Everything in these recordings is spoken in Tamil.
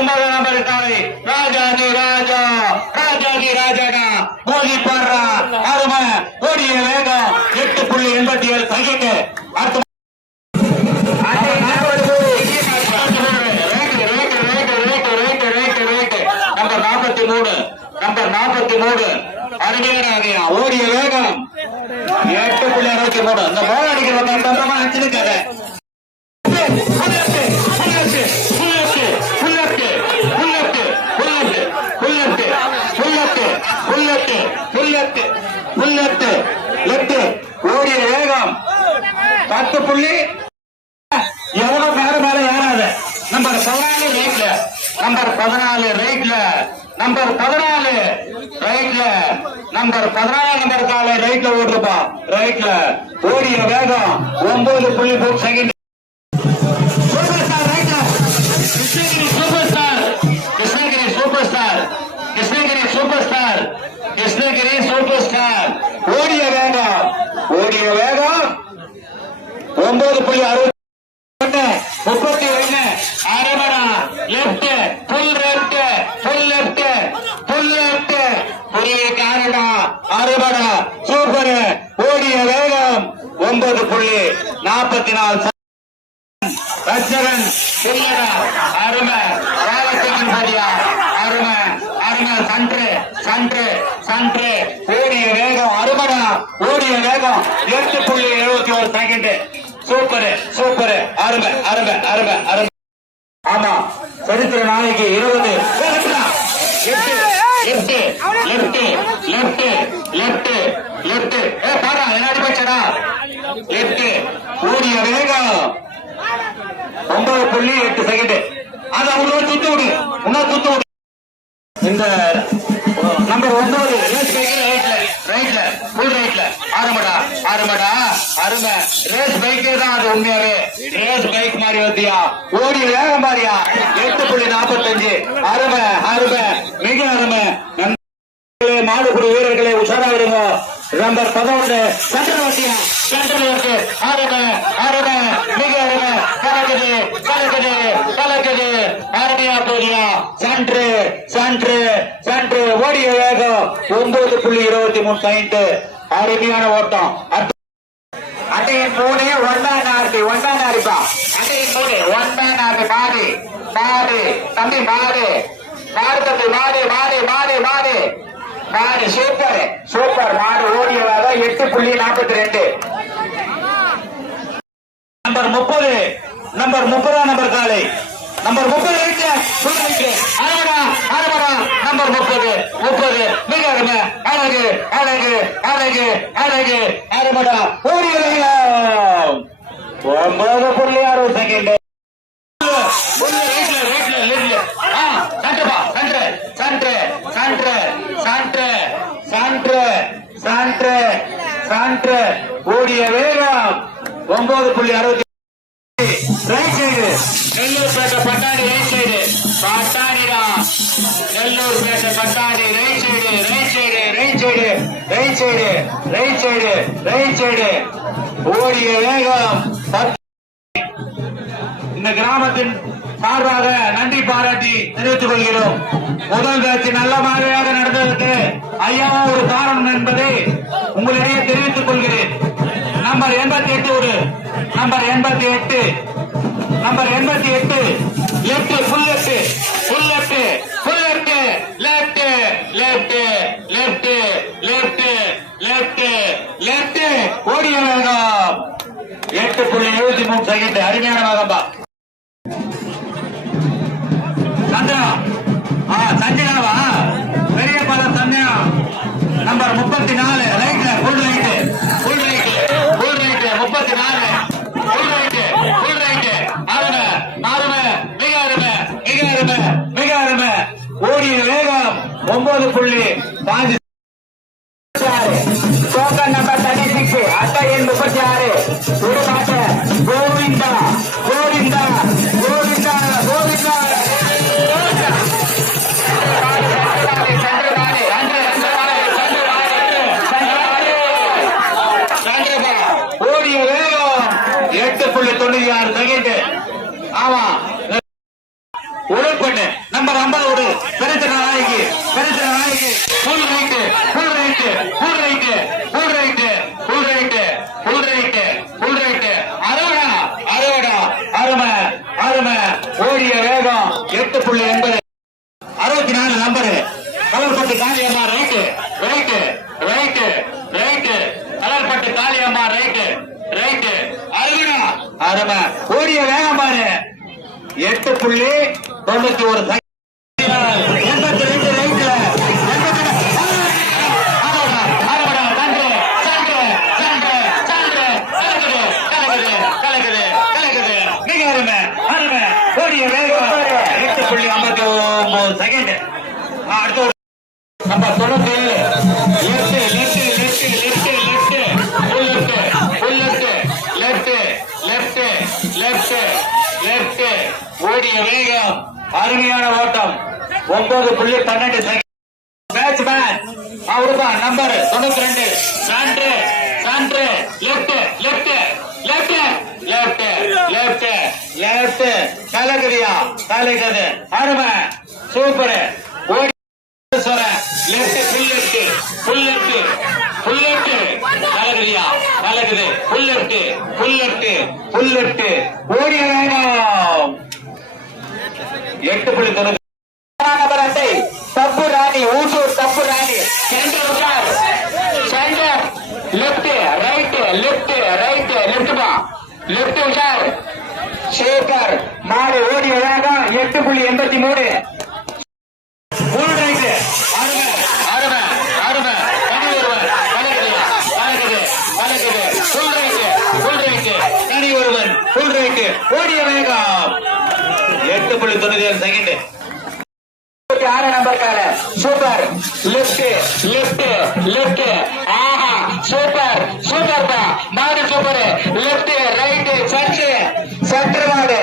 ஒன்பது நம்பர் காலை ராஜாதி ராஜா ராஜாஜி ராஜாடா மோதி பாடுறா அருமை ஓடிய வேகம் எட்டு புள்ளி எண்பத்தி ஏழு தங்கிட்டு அடுத்த நம்பர் நாற்பத்தி மூணு. நம்பர் நாற்பத்தி மூணு அருமையான ஓடிய வேகம் எட்டு புள்ளி அறுபத்தி மூணு இந்த மோல் அடிக்கிற தந்தமா புள்ளி. எவ்வளவு மேல மேல ஏறாது? நம்பர் பதினாலு ரைட்ல. நம்பர் பதினாலு ரைட்ல. நம்பர் பதினாலு ரைட்ல. நம்பர் பதினாலு நம்பர் கால ரைட்ல ஓடுறப்பா ரைட்ல. ஓடிய வேகம் ஒன்பது புள்ளி மூணு செகண்ட். சூப்பர் ஸ்டார் ரைட்ல. Krishnagiri super star Krishnagiri super star Krishnagiri super star Krishnagiri super star ஓடிய வேகம். ஓடிய வேகம் ஒன்பது புள்ளி அறுபத்தி முப்பத்தி ஒண்ணு அரைமணா left full left full left full left புள்ளி காரணா அரைமணா சூப்பர் ஓடிய வேகம் ஒன்பது புள்ளி நாற்பத்தி நாலு ரச்சகன் சில்லடா அருமை ராவச்சகன் படியா அருமை அருமை சன்று சன்று சன்று ஓடிய வேகம் அருமடா ஓடிய வேகம் எட்டு புள்ளி எழுபத்தி ஒரு செகண்ட் சூப்பர் சூப்பர். அருமை அருமை அருமை அருமை. ஆமா சரித்திர நாளைக்கு இருபது. எட்டு left left left left left ஏ பாரா என்ன அடிப்பச்சடா லெப்ட் ஓடிய வேகம். ஒன்பது புள்ளி எட்டு செகண்ட் அது அவங்க சுத்து விடு சுத்து விடு இந்த நம்பர் ஒன்பது. ரேஸ் பைக் ரைட்ல ரைட்ல ஃபுல் ரைட்ல ஆரம்படா ஆரம்படா அருமை ரேஸ் பைக்கே தான் அது உண்மையாவே. ரேஸ் பைக் மாதிரி வந்தியா? ஓடி வேகம் பாரியா? எட்டு புள்ளி நாற்பத்தஞ்சு. அருமை அருமை மிக அருமை நண்பர்களே, மாடுபிடி உஷாரா இருங்க. நம்பர் பதினொன்று சந்திரவட்டியா சந்திரவட்டி அருமை அருமை மிக அருமை கலக்குது கலக்குது கலக்குது. தனியார் போதியா சென்று சென்று சென்று ஓடிய வேகம். ஒன்பது புள்ளி இருபத்தி மூணு பாயிண்ட் அருமையான ஓட்டம். அட்டையின் மூணு ஒன்பது நாற்பது ஒன்பது நாற்பா அட்டையின் மூணு ஒன்பது நாற்பது மாடு மாடு தம்பி மாடு. மாடு தம்பி மாடு மாடு மாடு மாடு. மாடு சூப்பர் சூப்பர். மாடு ஓடியவாக எட்டு புள்ளி நாற்பத்தி ரெண்டு. நம்பர் முப்பது நம்பர் முப்பதாம் நம்பர் காலை. நம்பர் முப்பது ரைட்ல ஃபுல் ரைட்ல அழகா நம்பர் முப்பது முப்பது. மிக அருமை. அழகு அழகு அழகு அழகு. அருமடா. ஓடிய ஒன்பது புள்ளி அறுபது செகண்ட். ஓடிய வேகம். ஒன்பது புள்ளி அறுபத்தி ரைட் சைடு நெல்லூர் பேட்டை பட்டாணி ரைட் சைடு பட்டாணிடா நெல்லூர் பேட்டை பட்டாணி right side right side right side right side right side right side ஓடிய வேகம் இந்த கிராமத்தின் சார்பாக நன்றி பாராட்டி தெரிவித்துக் கொள்கிறோம். முதல் பேச்சு நல்ல மாதிரியாக நடந்ததற்கு ஐயாவும் ஒரு காரணம் என்பதை உங்களிடையே தெரிவித்துக் கொள்கிறேன். நம்பர் எண்பத்தி எட்டு ஒரு. நம்பர் எண்பத்தி எட்டு நம்பர் எண்பத்தி எட்டு. எட்டு full left full left full left left left left left left left ஓடிய வேகம். எட்டு புள்ளி எழுபத்தி மூணு செகண்ட் அருமையான வேகம்பா. சந்திரா. ஆ சஞ்சனாவா பெரிய பாலம் சந்திரா. நம்பர் முப்பத்தி நாலு. புள்ளி. பாஞ்சு டோக்கன் நம்பர் தேர்ட்டி சிக்ஸ் அட்டை எண் முப்பத்தி ஆறு. உருமாற்ற கோவிந்தா கோவிந்தா. கோவிந்தா. ஓட்டம். அருமையான ஓட்டம். ஒன்பது புள்ளி பன்னெண்டு செகண்ட் மேன் அவருதான் நம்பர் தொண்ணூத்தி ரெண்டு. சான்று சான்று left left left left left left கலகரியா கலகுது அருமை. சூப்பர் ஓடி left full left full left full left கலகுதியா கலகுது ஃபுல் லெஃப்ட் ஓடிய எட்டு புள்ளி தொண்ணூறு. நம்பர் அட்டை தப்பு ராணி ஊசூர் தப்பு ராணி. சென்டர் உட்கார். Center left right left right left பா. லெப்ட் உட்கார். சேகர் மாடு ஓடி வேகம் எட்டு புள்ளி எண்பத்தி மூணு. ஃபுல் ரைட் அருமை அருமை அருமை. தனி ஒருவன் கலக்குது ஃபுல் ரைட் ஃபுல் ரைட் ஒருவன் ஃபுல் ரைட் ஓடிய வேகம். புள்ளி தொண்ணூத்தி ஏழு செகண்ட் ஆறு நம்பர் கால சூப்பர் லெப்ட் லெப்ட் லெப்ட் ஆஹா சூப்பர் சூப்பர் பா மாடு super left right center center மாடு.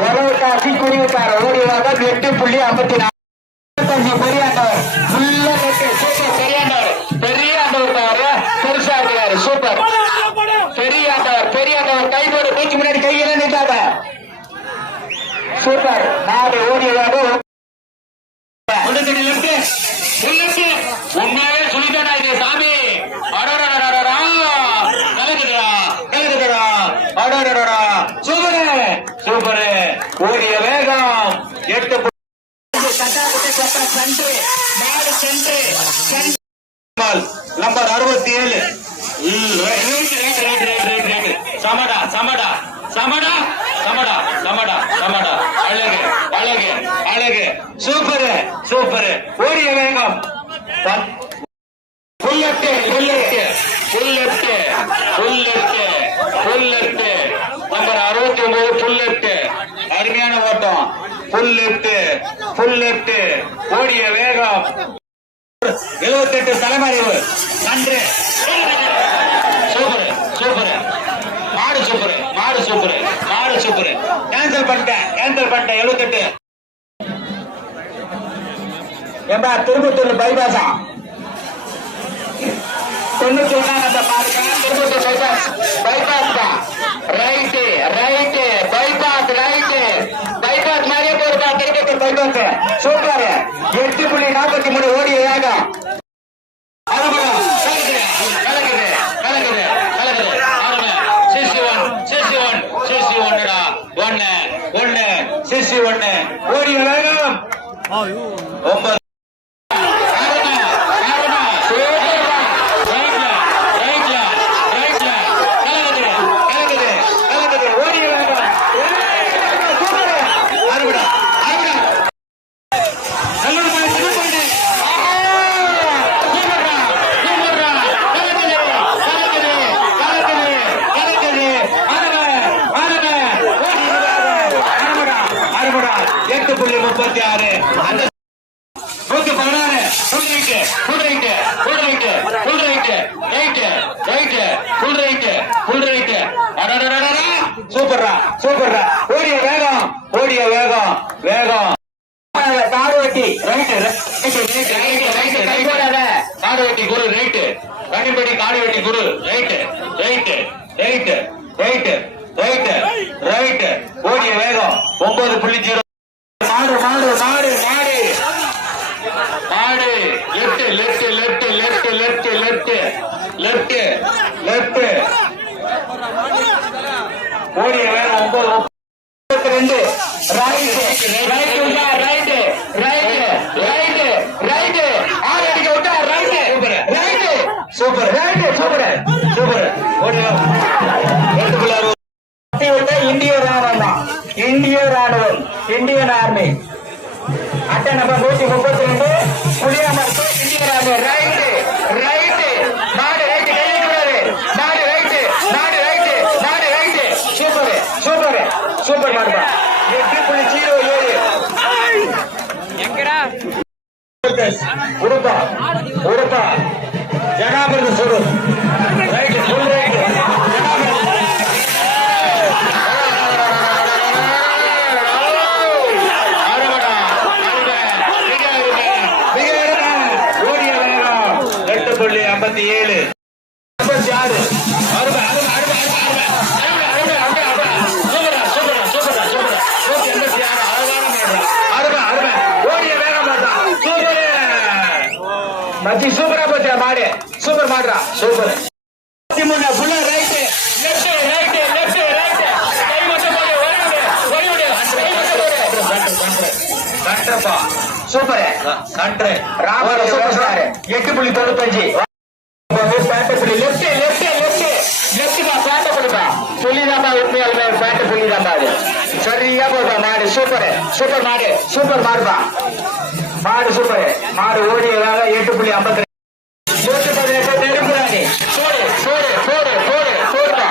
ஒரு காசி குறிவிட்டார் ஓடி எட்டு புள்ளி ஐம்பத்தி நாலு. பெரியாண்டவர் ஃபுல்லா சூப்பர் பெரியாண்டவர் பெரியாண்டவர் தவிர பெருசா இருக்கிறாரு சூப்பர் பெரியாண்டவர் பெரியாண்டவர் மூச்சு முன்னாடி கையில சூப்பர். நாடு ஓடியதாக உண்மையாவே சொல்லிட்டேனா இது சாமி. சூப்பரு. சூப்பரு. ஓடிய வேகம். எட்டு பு- நம்பர் அறுபத்தி ஏழு சமடா சமடா சமடா. சமடா சமடா சமடா அழகு அழகு அழகு. Super super. ஓடிய வேகம். Bullet bullet bullet bullet bullet. Number அறுபத்தி ஒன்பது புல்லட்டு. அருமையான ஓட்டம். Bullet bullet. ஓடிய வேகம். எழுபத்தெட்டு தலைமறைவு நன்று. Super super super. மாடு சூப்பர் மாடு சூப்பர். கேன்சல் பண்ணிட்டேன் கேன்சல் பண்ணிட்டேன் எழுபத்தெட்டு. ஏம்பா திருப்பத்தூர் பைபாஸா தொண்ணூத்தி ஒன்னா நம்பர் பாருங்க திருப்பத்தூர் பைபாஸ் பைபாஸ் தான் right right bypass right bypass மாதிரியே போயிருக்கா திருப்பத்தூர் பைபாஸ் சூப்பர் எட்டு புள்ளி நாற்பத்தி மூணு ஓடிய வேகம் அறுபது கலக்குது கலக்குது கலக்குது கலக்குது அறுபது CC one CC one CC ஒன்னுடா ஒன்னு ஒன்னு ஒன்னு ஓடிய வேகம் ஒன்பது அருமை, அருமை, சூப்பர்ப்பா. ரைட்ல, ரைட்ல, ரைட்ல. கலக்குது, கலக்குது, கலக்குது. ஓடிய வேகம். ஏய், சூப்பர். அறுபடா, அறுபடா. நல்லூர் பாய் திருப்பதி. ஆஹா! சூப்பர்டா, சூப்பர்டா. கலக்குது, கலக்குது, கலக்குது, கலக்குது. அருமை, அருமை. ஓடிய வேகம். அறுபடா, அறுபடா. எட்டு புள்ளி முப்பத்தி ஆறு அந்த நூத்தி பதினாறு full right full right full right full right right right full right full right அடடடடடா சூப்பர்ரா சூப்பர்ரா ஓடிய வேகம் ஓடிய வேகம் வேகம் காடு வெட்டி right right right right right right காடு வெட்டி குரு ரைட்டு. கனிப்படி காடு வெட்டி குரு right right right right right right. ஓடிய வேகம் ஒன்பது புள்ளி ஜீரோ. உடுப்பா. உடுப்பா. ஜனாபிரதி சுரு மச்சி சூப்பரா போச்சா மாடு. சூப்பர் மாடுறா சூப்பர் முன்ன ஃபுல்லா right left right left right கை மட்டும் போடு ஓடி ஓடி ஓடி கை மட்டும் போடு. கண்ட்ரப்பா சூப்பர் கண்ட்ரு ராமர் சூப்பர் ஸ்டார் எட்டு புள்ளி தொண்ணூத்தஞ்சு. பேட்டை புள்ளி. லெஃப்ட் லெஃப்ட் லெஃப்ட் லெஃப்ட் பா பேட்டை புள்ளிப்பா. புள்ளிதாம்பா உண்மையாலுமே பேட்டை புள்ளிதாம்பா அது. சரியா போடுப்பா மாடு. சூப்பர் சூப்பர் மாடு. சூப்பர் மாடுப்பா. மாடு சூப்பர். மாடு ஓடிய வேலை எட்டு புள்ளி ஐம்பத்தி நூத்தி பதினெட்டு நெருப்புராணி போடு போடு போடு போடு போடுப்பா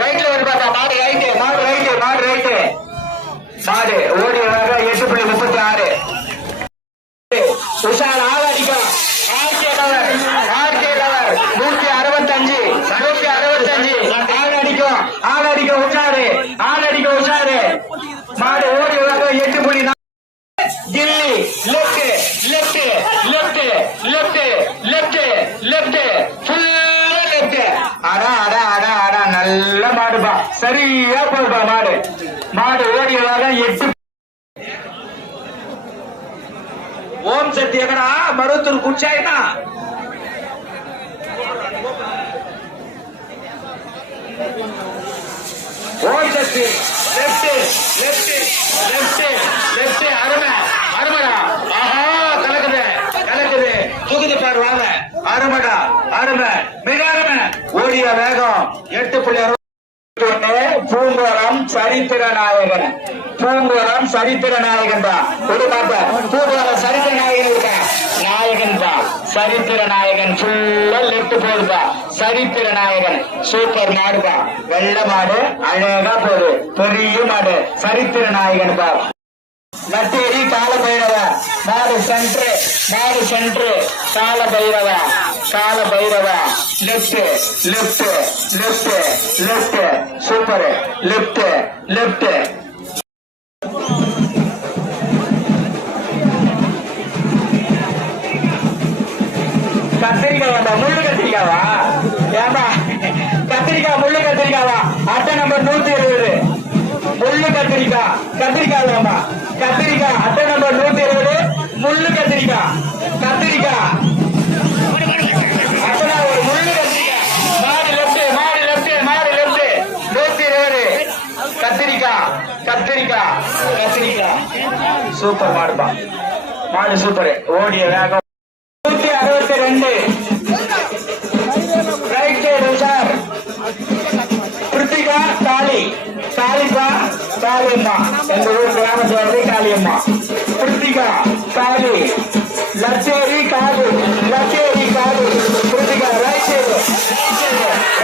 ரைட்ல வருப்பாப்பா மாடு ரைட்டு மாடு ரைட்டு மாடு ரைட்டு மாடு ஓடிய வேலை எட்டு புள்ளி முப்பத்தி ஆறு. விஷால் ஆள் அடிக்கும் ஆர்கே லவர் ஆர்கே லவர் நூத்தி அறுபத்தஞ்சு நூத்தி அறுபத்தஞ்சு. ஆள் அடிக்கும் ஆள் அடிக்கும் உஷாரு. ஆள் சரியா போடுப்பா மாடு? மாடு ஓடி எட்டு ஓம் சக்தி எங்கடா Maruvathur குச்சாயினா Om Shakti left left left left அருமை அருமடா. ஆஹா கலக்குது கலக்குது. தூக்குது பாரு வாங்க. அருமடா அருமை மிக அருமை. ஓடிய வேகம். எட்டு புள்ளி பூங்கோரம் சரித்திர நாயகன். பூங்கோரம் சரித்திர நாயகன் தான். ஒரு பாப்ப. பூங்கோரம் சரித்திர நாயகன் இருக்க? நாயகன் தான். சரித்திர நாயகன் ஃபுல்லா லெஃப்ட் போடுதா சரித்திர நாயகன். சூப்பர் மாடுப்பா. வெள்ள மாடு அழகா போடு. பெரிய மாடு. சரித்திர நாயகன் பா நட்டேரி கால பைரவ மாடு சென்ட்ரு மாடு center Kala Bhairava Kala Bhairava left left left left super left left கத்திரிக்காய் வந்தா முள்ளு கத்திரிக்காவா? ஏமா கத்திரிக்காய் முள்ளு கத்திரிக்காவா? அட்டை நம்பர் நூத்தி எழுபது. முள்ளு கத்திரிக்காய் கத்திரிக்காய் வேமா கத்திரிக்காய். அட்டை நம்பர் நூத்தி இருபது. முள்ளு கத்திரிக்காய். கத்திரிக்காய். ஒரு முள்ளு கத்திரிக்காய். கத்திரிக்காய். கத்திரிக்காய். சூப்பர் மாடுப்பா. மாடு சூப்பர். ஓடிய வேகம். நூத்தி அறுபத்தி ரெண்டு. காளியம்மா. எங்க ஊர் கிராம கிராமத்துல காளியம்மா. கிருத்திகா காளி லச்சேரி Kali லச்சேரி Kali Krithika right side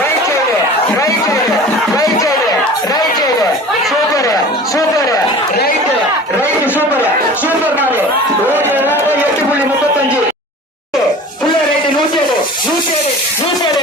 right side right side right side right side super. Super right right super super நாடு எட்டு புள்ளி முப்பத்தஞ்சு. புள்ள ரைட்டு நூத்தி ஏழு நூத்தி ஏழு நூத்தி ஏழு